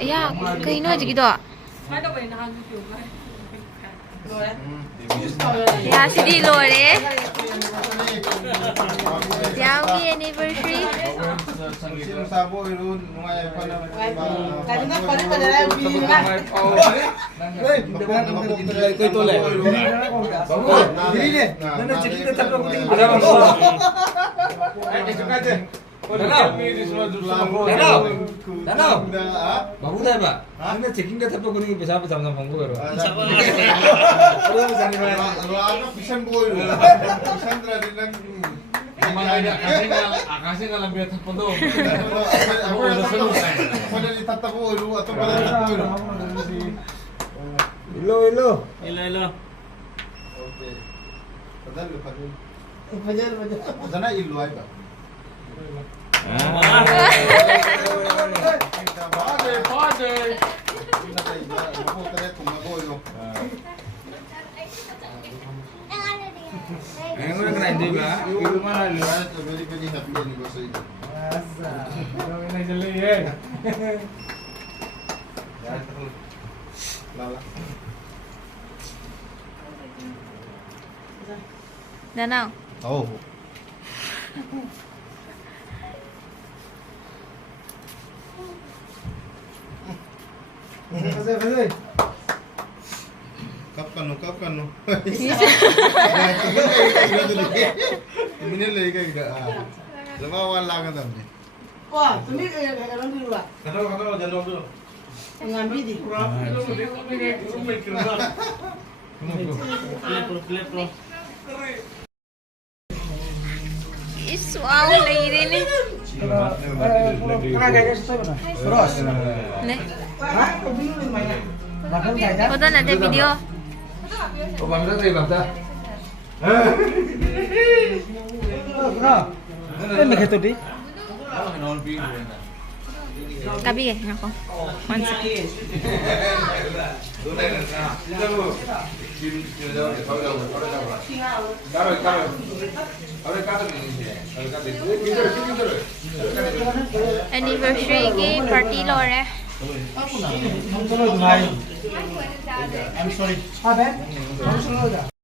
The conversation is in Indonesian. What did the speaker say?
Ya, kaino aja gitu. Ya, sidi lore. Yawi anniversary. Bagus ya Pak? Ini checking data apa kuning bisa apa sama sama gue Akasnya nggak lebih atas penuh. Ilo. Oke. Sana ilu aja. Yang udah keren juga. Ilu mana lu? Very very happy anniversary. Ini jeli ya. Lala. Danau. Oh. Kapan no? Ini lagi kayak gitu. Lebawan lah kan tapi. Wah, ini kayak dulu lah. Kata jalan dulu. Ngambil di. Wow, lagi ini. Terus. Nih, Hah? Kau bingung di mana? Bahkan kayak foto nanti video. Oh bangsa tadi bangsa. bro. Ini gitu di. Kabi ya, nako. Mansa. Anniversary की party lore. I'm sorry. Ah, Ben?